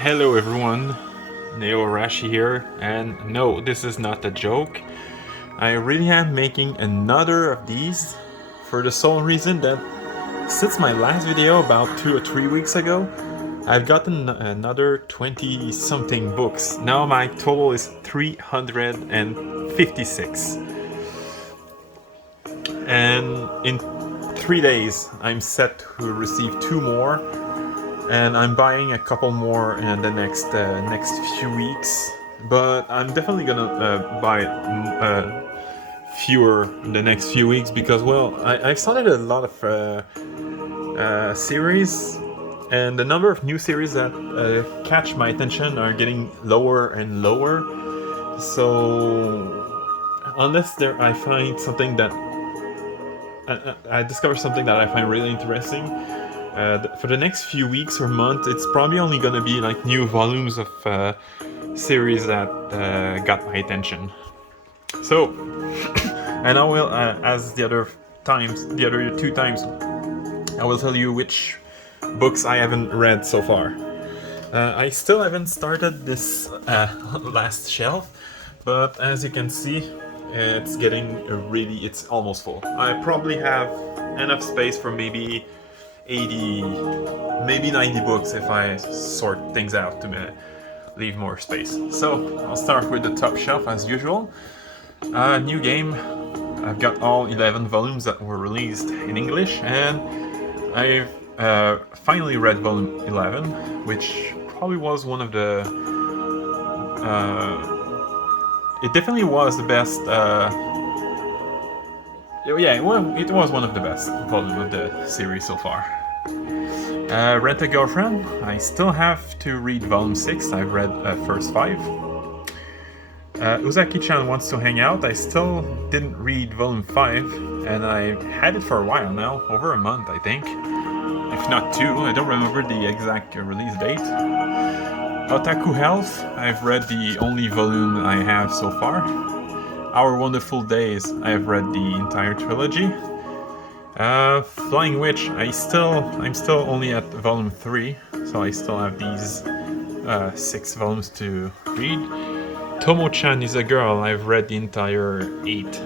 Hello everyone, Neo Rashi here, and no, this is not a joke. I really am making another of these for the sole reason that since my last video about 2 or 3 weeks ago, I've gotten another 20 something books. Now my total is 356. And in 3 days I'm set to receive 2 more, and I'm buying a couple more in the next few weeks. But I'm definitely gonna buy fewer in the next few weeks because, well, I've started a lot of series, and the number of new series that catch my attention are getting lower and lower. So unless I find something that I discover something that I find really interesting, for the next few weeks or months, it's probably only gonna be like new volumes of series that got my attention. So, and I will, as the other 2 times, I will tell you which books I haven't read so far. I still haven't started this last shelf, but as you can see, it's it's almost full. I probably have enough space for maybe 80, maybe 90 books if I sort things out to leave more space. So I'll start with the top shelf as usual. New game. I've got all 11 volumes that were released in English, and I've finally read volume 11, which probably was one of the... it definitely was the best... it was one of the best volumes of the series so far. Rent a Girlfriend. I still have to read volume 6. I've read first 5. Uzaki-chan Wants to Hang Out. I still didn't read volume 5, and I had it for a while now, over a month I think. If not 2, I don't remember the exact release date. Otaku Health. I've read the only volume I have so far. Our Wonderful Days. I've read the entire trilogy. Flying Witch. I'm still only at volume 3, so I still have these 6 volumes to read. Tomo-chan Is a Girl. I've read the entire 8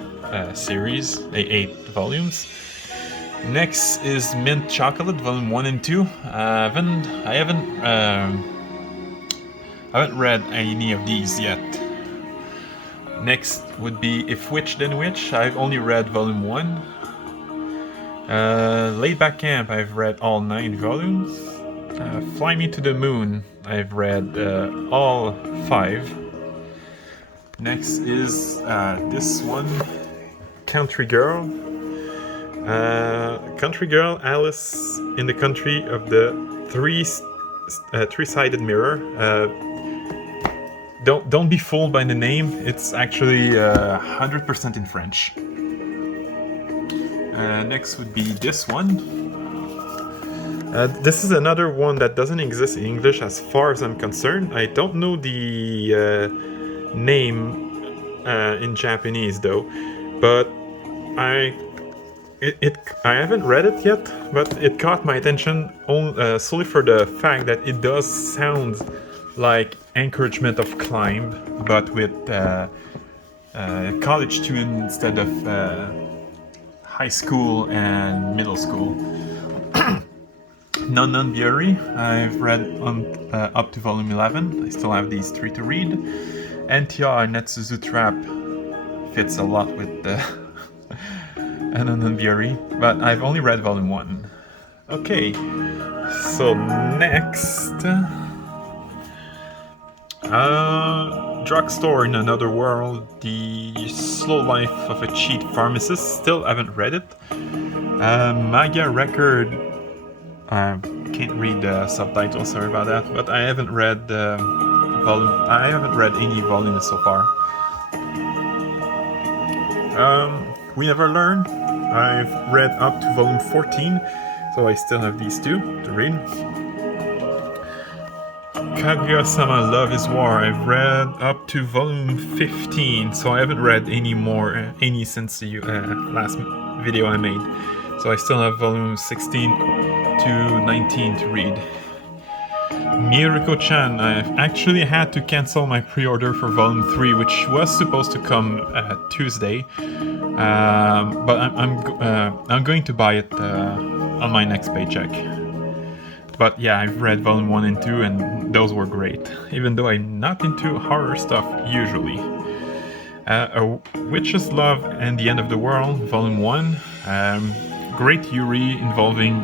series, 8 volumes. Next is Mint Chocolate, volume 1 and 2. I haven't read any of these yet. Next would be If Witch Then Witch. I've only read volume 1. Laid Back Camp. I've read all 9 volumes. Fly Me to the Moon. I've read all 5. Next is this one, Country Girl. Country Girl, Alice in the Country of the Three-Sided Mirror. Don't be fooled by the name. It's actually 100% in French. Next would be this one. This is another one that doesn't exist in English as far as I'm concerned. I don't know the name in Japanese though, but I haven't read it yet, but it caught my attention solely for the fact that it does sound like Encouragement of Climb, but with college student instead of high school and middle school. Non Biori. I've read up to volume 11. I still have these 3 to read. NTR Netsuzu Trap fits a lot with the Non Biori, but I've only read volume 1. Okay, so next, Drugstore in Another World, The Slow Life of a Cheat Pharmacist. Still haven't read it. Manga Record. Can't read the subtitles, sorry about that. But I haven't read I haven't read any volumes so far. We Never Learn. I've read up to volume 14, so I still have these 2 to read. Kaguya-sama Love is War. I've read up to volume 15, so I haven't read any since the last video I made. So I still have volume 16 to 19 to read. Miruko-chan, I actually had to cancel my pre-order for Volume 3, which was supposed to come Tuesday. But I'm going to buy it on my next paycheck. But yeah, I've read Volume 1 and 2, and those were great, even though I'm not into horror stuff usually. A Witch's Love and the End of the World, Volume 1. Great Yuri involving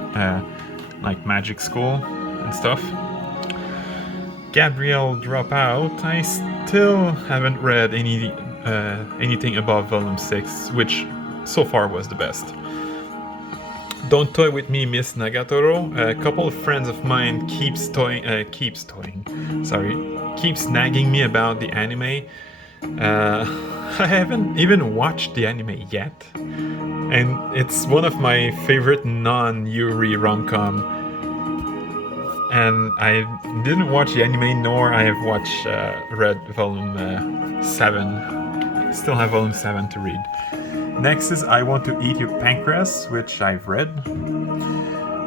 like magic school and stuff. Gabrielle Dropout, I still haven't read anything above Volume 6, which so far was the best. Don't Toy With Me, Miss Nagatoro. A couple of friends of mine keeps nagging me about the anime. I haven't even watched the anime yet, and it's one of my favorite non-Yuri rom-com. And I didn't watch the anime, nor I have watched read Volume 7. Still have Volume 7 to read. Next is I Want to Eat Your Pancreas, which I've read.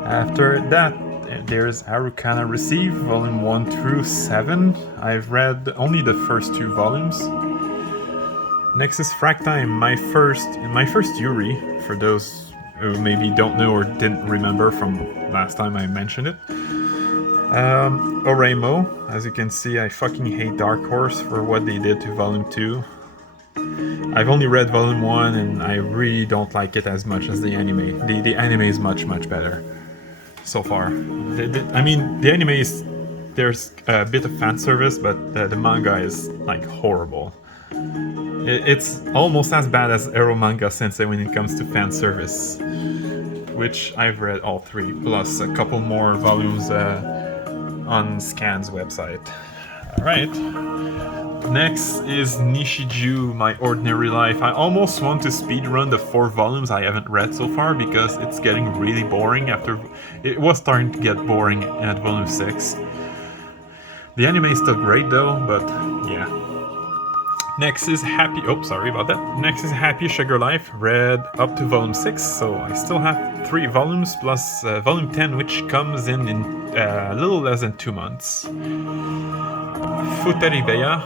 After that, there's Arukana Receive, Volume 1 through 7. I've read only the first 2 volumes. Next is Fractime, my first Yuri, for those who maybe don't know or didn't remember from last time I mentioned it. Oreimo, as you can see, I fucking hate Dark Horse for what they did to Volume 2. I've only read Volume 1 and I really don't like it as much as the anime. The anime is much better so far. I mean, the anime is... there's a bit of fan service, but the manga is like horrible. It's almost as bad as Ero Manga Sensei when it comes to fan service, which I've read all 3, plus a couple more volumes on Scan's website. Alright. Next is Nishiju, My Ordinary Life. I almost want to speedrun the 4 volumes I haven't read so far because it's getting really boring after... It was starting to get boring at Volume 6. The anime is still great though, but yeah. Next is Happy... Oh, sorry about that. Next is Happy Sugar Life, read up to Volume 6, so I still have 3 volumes plus Volume 10, which comes in a little less than 2 months. Futaribeya,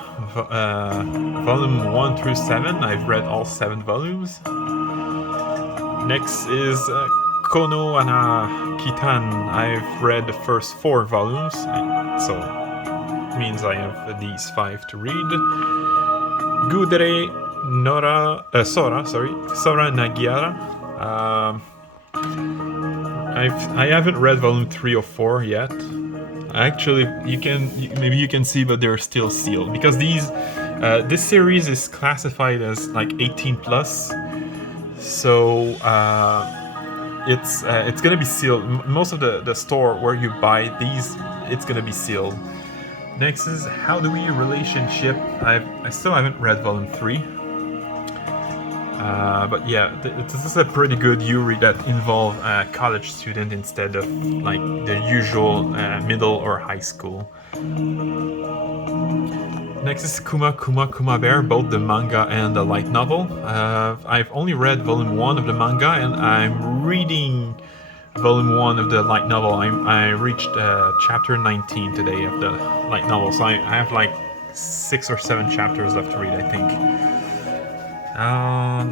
Volume 1 through 7, I've read all 7 volumes. Next is Kono Ana Kitan, I've read the first 4 volumes, so it means I have these 5 to read. Gudere Sora Nagiara. I haven't read Volume 3 or 4 yet. Actually, maybe you can see, but they're still sealed because this series is classified as like 18 plus. So it's gonna be sealed. Most of the store where you buy these, it's gonna be sealed. Next is How Do We Relationship. I still haven't read Volume 3. But yeah, this is a pretty good Yuri that involve a college student instead of like the usual middle or high school. Next is Kuma Kuma Kuma Bear, both the manga and the light novel. I've only read Volume 1 of the manga and I'm reading Volume 1 of the light novel. I reached chapter 19 today of the light novel, so I have like 6 or 7 chapters left to read, I think.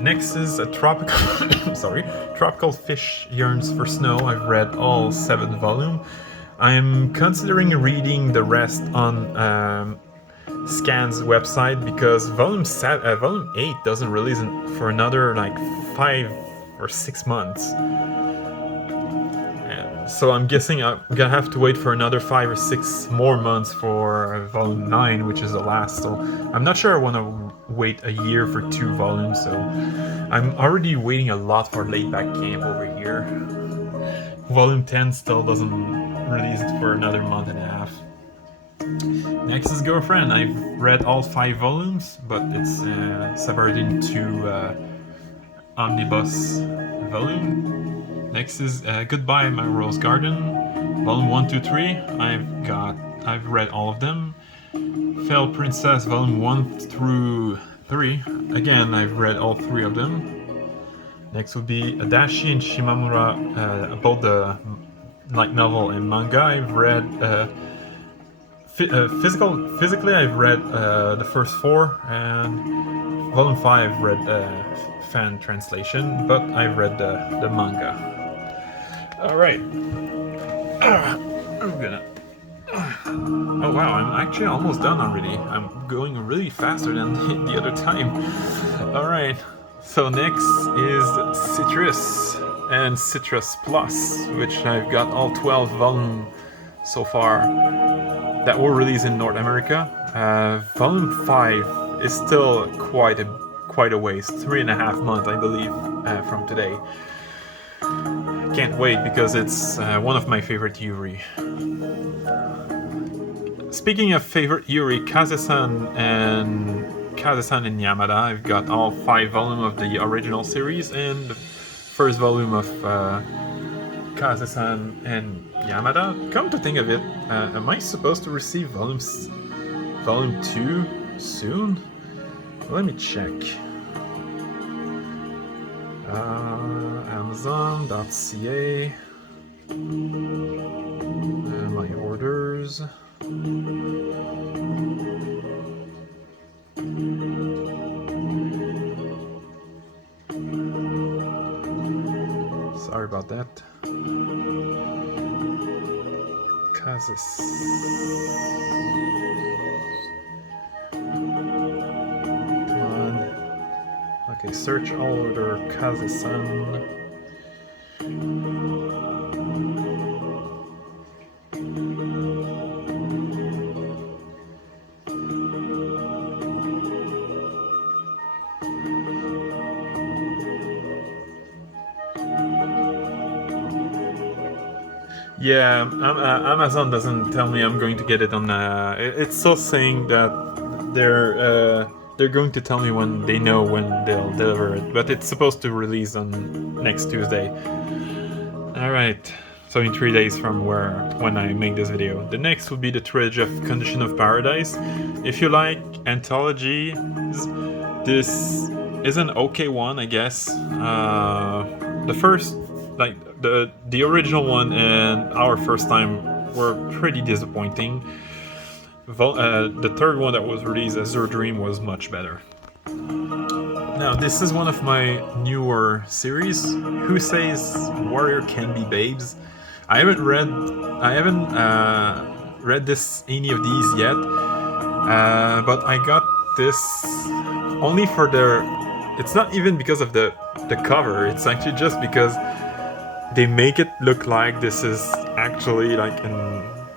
Next is a Tropical Fish Yearns for Snow. I've read all 7 volumes. I'm considering reading the rest on Scan's website because Volume 8 doesn't release for another like 5 or 6 months. So I'm guessing I'm gonna have to wait for another 5 or 6 more months for Volume 9, which is the last. So I'm not sure I want to wait a year for 2 volumes. So I'm already waiting a lot for Laid Back Camp over here. Volume 10 still doesn't release it for another month and a half. Next is Girlfriend. I've read all 5 volumes, but it's separated into omnibus volume. Next is Goodbye My Rose Garden, Volume 1, 2, 3. I've read all of them. Fell Princess, Volume 1 through 3. Again, I've read all 3 of them. Next would be Adachi and Shimamura, both the light novel and manga. I've read physically, I've read the first 4, and volume 5 read fan translation, but I've read the manga. All right. I'm gonna. Oh wow, I'm actually almost done already. I'm going really faster than the other time. Alright, so next is Citrus and Citrus Plus, which I've got all 12 volumes so far that were released in North America. Volume 5 is still quite a ways, 3.5 months I believe from today. Can't wait because it's one of my favorite Yuri. Speaking of favorite Yuri, Kaze-san and Yamada, I've got all 5 volumes of the original series and the first volume of Kaze-san and Yamada. Come to think of it, am I supposed to receive volume 2 soon? Let me check. Amazon.ca. My orders. Sorry about that. Kazis. Come on. Okay, search all order Kaze-san. Yeah, Amazon doesn't tell me I'm going to get it on. It's still saying that they're going to tell me when they know when they'll deliver it, but it's supposed to release on next Tuesday. All right, so in 3 days from when I make this video. The next will be the trilogy of Condition of Paradise. If you like anthologies, this is an okay one, I guess. The first, like the original one and our first time were pretty disappointing. The third one that was released, Azure Dream, was much better. Now this is one of my newer series. Who Says Warrior Can Be Babes? I haven't read any of these yet, but I got this only for it's not even because of the cover. It's actually just because they make it look like this is actually like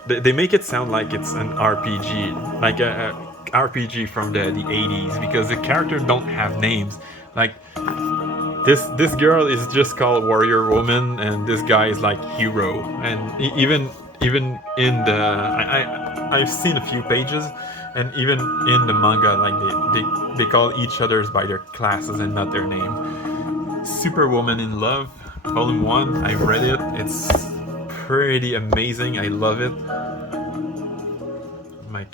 they make it sound like it's an RPG, like a RPG from the 80s, because the characters don't have names. Like this girl is just called Warrior Woman, and this guy is like Hero. And even in the I've seen a few pages, and even in the manga, like they call each other's by their classes and not their name. Superwoman in Love, Volume 1, I read it. It's pretty amazing. I love it. My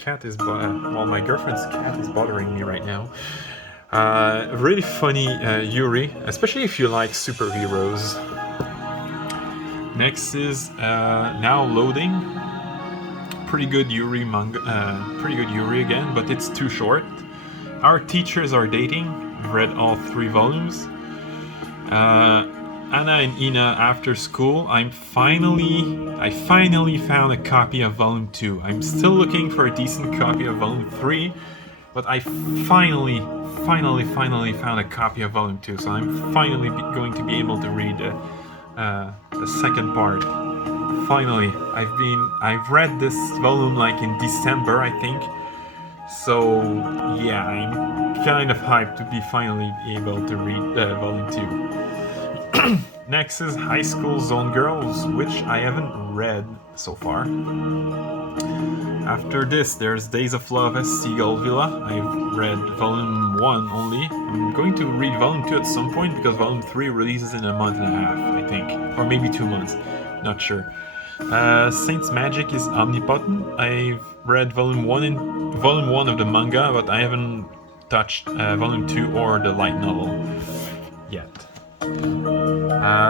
girlfriend's cat is bothering me right now. Really funny Yuri, especially if you like superheroes. Next is Now Loading. Pretty good Yuri manga. Pretty good Yuri again, but it's too short. Our Teachers Are Dating. I've read all 3 volumes. Anna and Ina After School. I finally found a copy of Volume 2. I'm still looking for a decent copy of Volume 3, but I finally found a copy of Volume 2. So I'm finally going to be able to read the second part. Finally, I've read this volume like in December, I think. So yeah, I'm kind of hyped to be finally able to read Volume 2. Next is High School Zone Girls, which I haven't read so far. After this, there's Days of Love as Seagull Villa. I've read Volume 1 only. I'm going to read Volume 2 at some point because Volume 3 releases in a month and a half, I think. Or maybe 2 months. Not sure. Saint's Magic is Omnipotent. I've read Volume 1 of the manga, but I haven't touched Volume 2 or the light novel yet.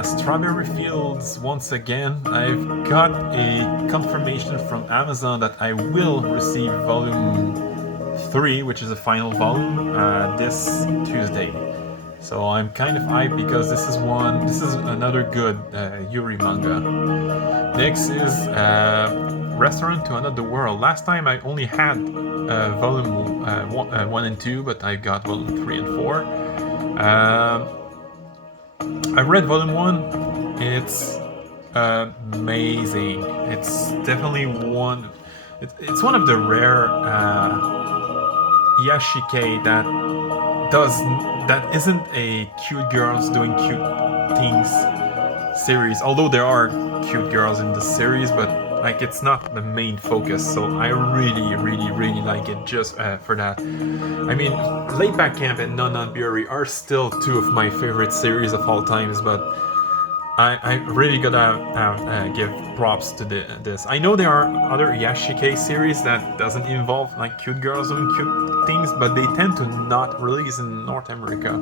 Strawberry Fields, once again, I've got a confirmation from Amazon that I will receive volume 3, which is the final volume, this Tuesday. So I'm kind of hyped because this is another good Yuri manga. Next is Restaurant to Another World. Last time I only had volume 1 and 2, but I got volume 3 and 4. I read volume 1. It's amazing. It's definitely one. It's one of the rare yashike that isn't a cute girls doing cute things series. Although there are cute girls in this series, but like it's not the main focus. So I really like it just for that. I mean, Laid Back Camp and Non Non Buri are still two of my favorite series of all times, but I really gotta give props to this. I know there are other Yashike series that doesn't involve like cute girls doing cute things, but they tend to not release in North America.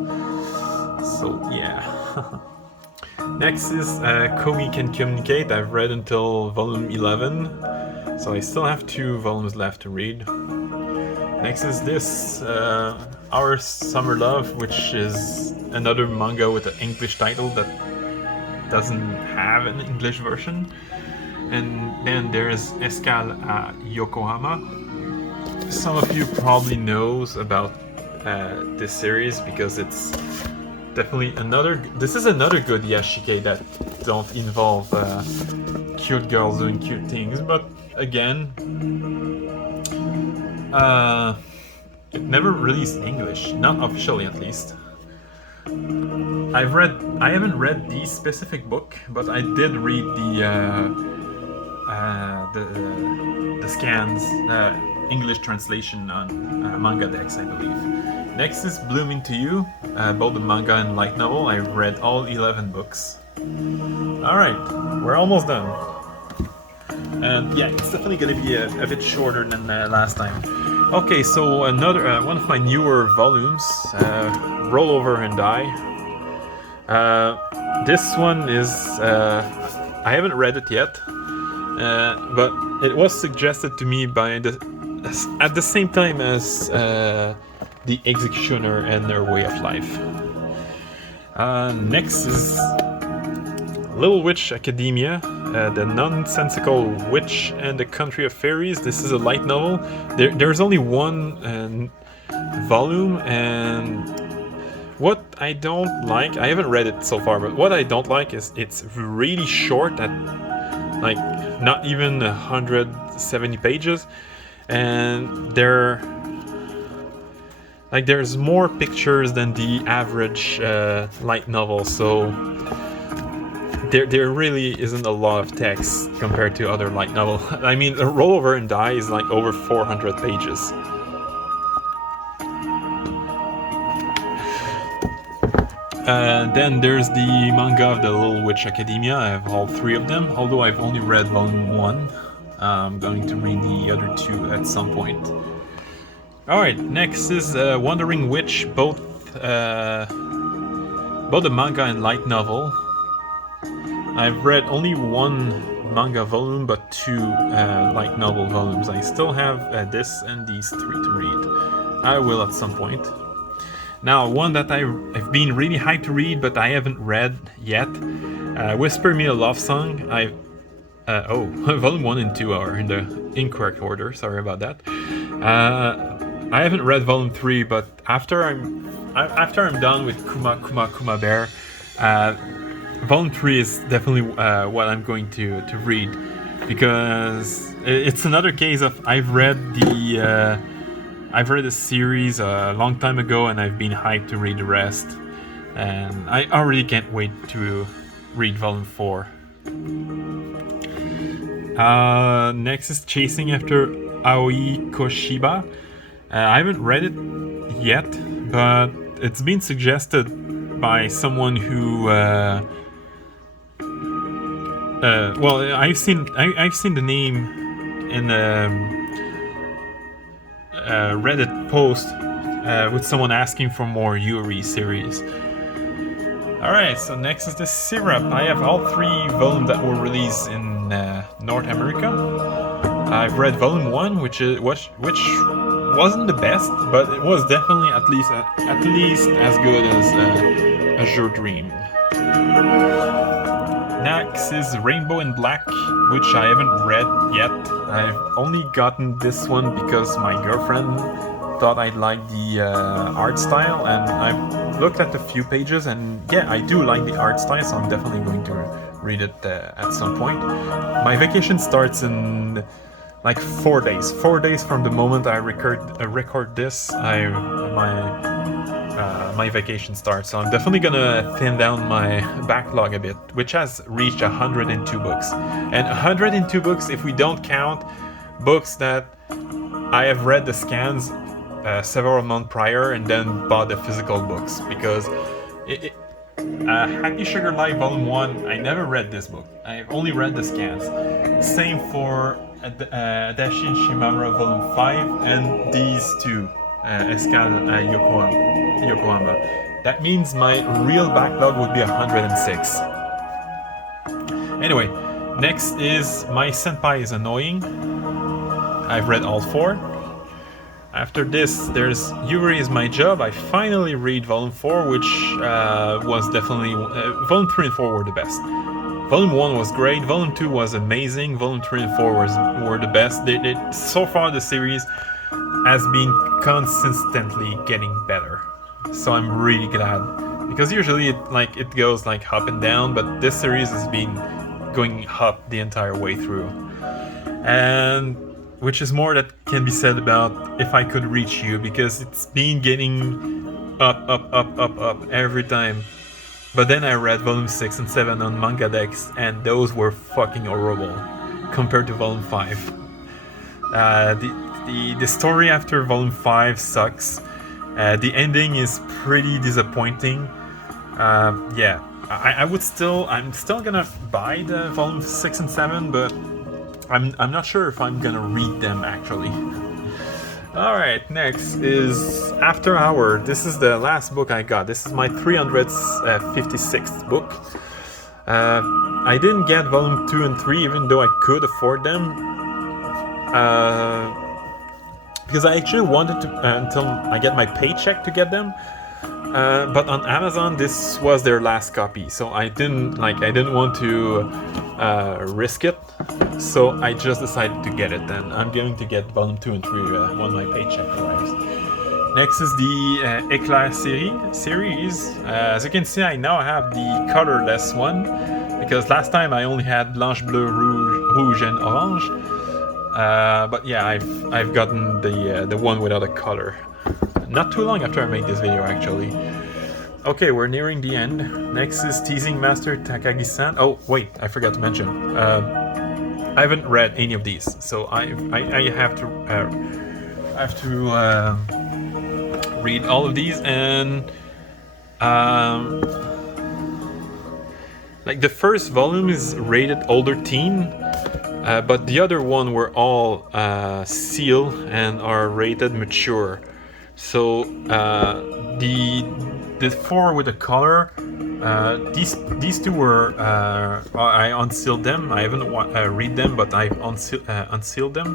So yeah. Next is Komi Can Communicate. I've read until volume 11, so I still have 2 volumes left to read. Next is this, Our Summer Love, which is another manga with an English title that doesn't have an English version. And then there's Escale at Yokohama. Some of you probably knows about this series because it's definitely this is another good yashike that don't involve cute girls doing cute things, but again, it never released in English, not officially at least. I haven't read the specific book, but I did read the scans, English translation on Manga Dex, I believe. Next is Bloom Into You, both the manga and light novel. I read all 11 books. Alright, we're almost done. And yeah, it's definitely going to be a bit shorter than last time. Okay, so another one of my newer volumes, Roll Over and Die. This one is, I haven't read it yet, but it was suggested to me by at the same time as The Executioner and Their Way of Life. Next is Little Witch Academia, The Nonsensical Witch and the Country of Fairies. This is a light novel. There's only one volume, and what I don't like, I haven't read it so far, but what I don't like is it's really short, at like not even 170 pages, and there's more pictures than the average light novel, so there really isn't a lot of text compared to other light novel. I mean, Roll Over and Die is like over 400 pages. Then there's the manga of the Little Witch Academia. I have all 3 of them, although I've only read volume 1. I'm going to read the other 2 at some point. Alright, next is Wandering Witch, both a manga and light novel. I've read only 1 manga volume, but 2 light novel volumes. I still have this and these 3 to read. I will at some point. Now, one that I've been really hyped to read, but I haven't read yet. Whisper Me a Love Song. Volume 1 and 2 are in the incorrect order. Sorry about that. I haven't read volume 3, but after I'm done with Kuma Bear, volume 3 is definitely what I'm going to read, because it's another case of I've read the series a long time ago, and I've been hyped to read the rest, and I already can't wait to read volume 4. Next is Chasing After Aoi Koshiba. I haven't read it yet, but it's been suggested by someone who I've seen the name in Reddit post with someone asking for more Yuri series. Alright, so next is the syrup. I have all 3 volumes that were released in North America. I've read volume 1, which wasn't the best, but it was definitely at least as good as Azure Dream. Next is Rainbow in Black, which I haven't read yet. I've only gotten this one because my girlfriend thought I'd like the art style, and I've looked at a few pages, and yeah, I do like the art style, so I'm definitely going to read it at some point. My vacation starts in like 4 days. 4 days from the moment I record this, my vacation starts. So I'm definitely gonna thin down my backlog a bit, which has reached 102 books. And 102 books, if we don't count books that I have read the scans several months prior and then bought the physical books, because Happy Sugar Life Volume 1, I never read this book. I've only read the scans. Same for Dashin Shimamura Volume 5 and these 2, Escal Yokohama. That means my real backlog would be 106. Anyway, next is My Senpai is Annoying. I've read all 4. After this, there's Yuri is My Job. I finally read Volume 4, which was definitely... Volume 3 and 4 were the best. Volume 1 was great, Volume 2 was amazing, Volume 3 and 4 were the best. So far the series has been consistently getting better. So I'm really glad. Because usually it goes like up and down, but this series has been going up the entire way through. And which is more that can be said about If I Could Reach You, because it's been getting up every time. But then I read Volume 6 and 7 on Manga Dex, and those were fucking horrible compared to Volume 5. The story after Volume 5 sucks. The ending is pretty disappointing. Yeah, I'm still gonna buy the Volume 6 and 7, but I'm not sure if I'm gonna read them actually. Alright, next is After Hour. This is the last book I got. This is my 356th book. I didn't get Volume 2 and 3 even though I could afford them. Because I actually wanted to until I get my paycheck to get them. But on Amazon this was their last copy, so I didn't want to risk it. So I just decided to get it, and I'm going to get Volume 2 and 3 when my paycheck arrives. Next is the Éclair series. As you can see, I now have the colorless one, because last time I only had Blanche, Bleu, Rouge and Orange. But yeah, I've gotten the one without a color. Not too long after I made this video, actually. Okay, we're nearing the end. Next is Teasing Master Takagi-san. Oh, wait, I forgot to mention. I haven't read any of these, so I have to read all of these, and like the first volume is rated older teen, but the other one were all sealed and are rated mature. So the 4 with the color, these 2 were I unsealed them. I haven't read them, but I've unsealed them.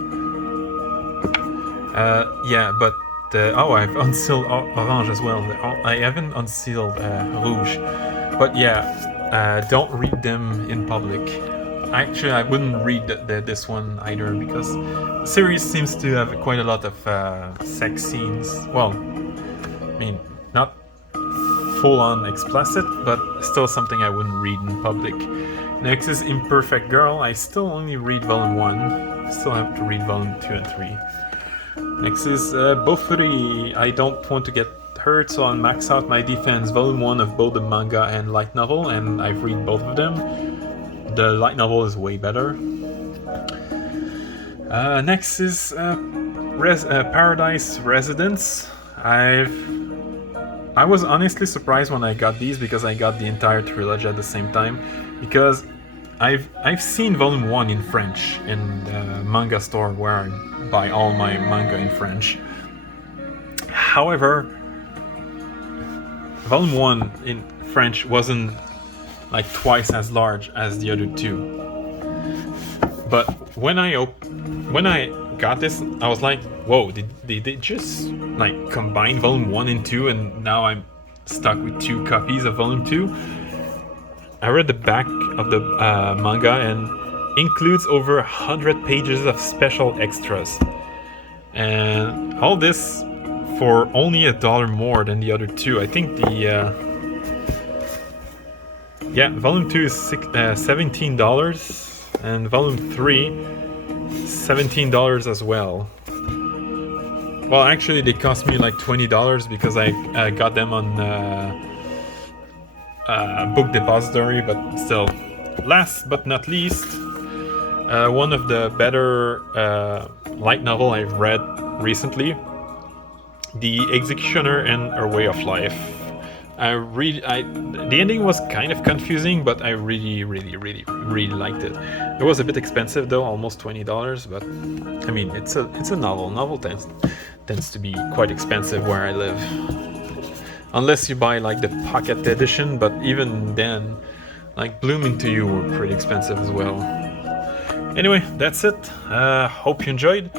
Yeah, but I've unsealed Orange as well. I haven't unsealed Rouge, but yeah, don't read them in public. Actually, I wouldn't read this one either, because the series seems to have quite a lot of sex scenes. Well, I mean, not full-on explicit, but still something I wouldn't read in public. Next is Imperfect Girl. I still only read Volume 1. Still have to read Volume 2 and 3. Next is Bofuri. I don't want to get hurt, so I'll max out my defense. Volume 1 of both the manga and light novel, and I've read both of them. The light novel is way better. Next is Paradise Residence. I was honestly surprised when I got these, because I got the entire trilogy at the same time. Because I've seen Volume 1 in French in the manga store where I buy all my manga in French. However, Volume 1 in French wasn't like twice as large as the other two. But when I got this, I was like, whoa, did they just like combine volume 1 and 2 and now I'm stuck with 2 copies of volume 2? I read the back of the manga and includes over 100 pages of special extras. And all this for only $1 more than the other two. I think the volume 2 is $17 and volume 3 $17 as well. Well, actually they cost me like $20 because I got them on Book Depository, but still. Last but not least, one of the better light novel I've read recently, The Executioner and Her Way of Life. The ending was kind of confusing, but I really liked it. It was a bit expensive though, almost $20, but I mean, it's a novel. Novel tends to be quite expensive where I live. Unless you buy like the pocket edition, but even then, like Blooming to You were pretty expensive as well. Anyway, that's it. Hope you enjoyed,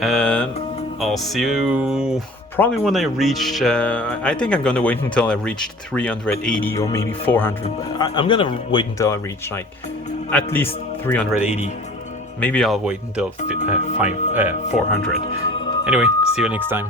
and I'll see you probably when I reach, I think I'm gonna wait until I reach 380 or maybe 400. I'm gonna wait until I reach like at least 380. Maybe I'll wait until 400. Anyway, see you next time.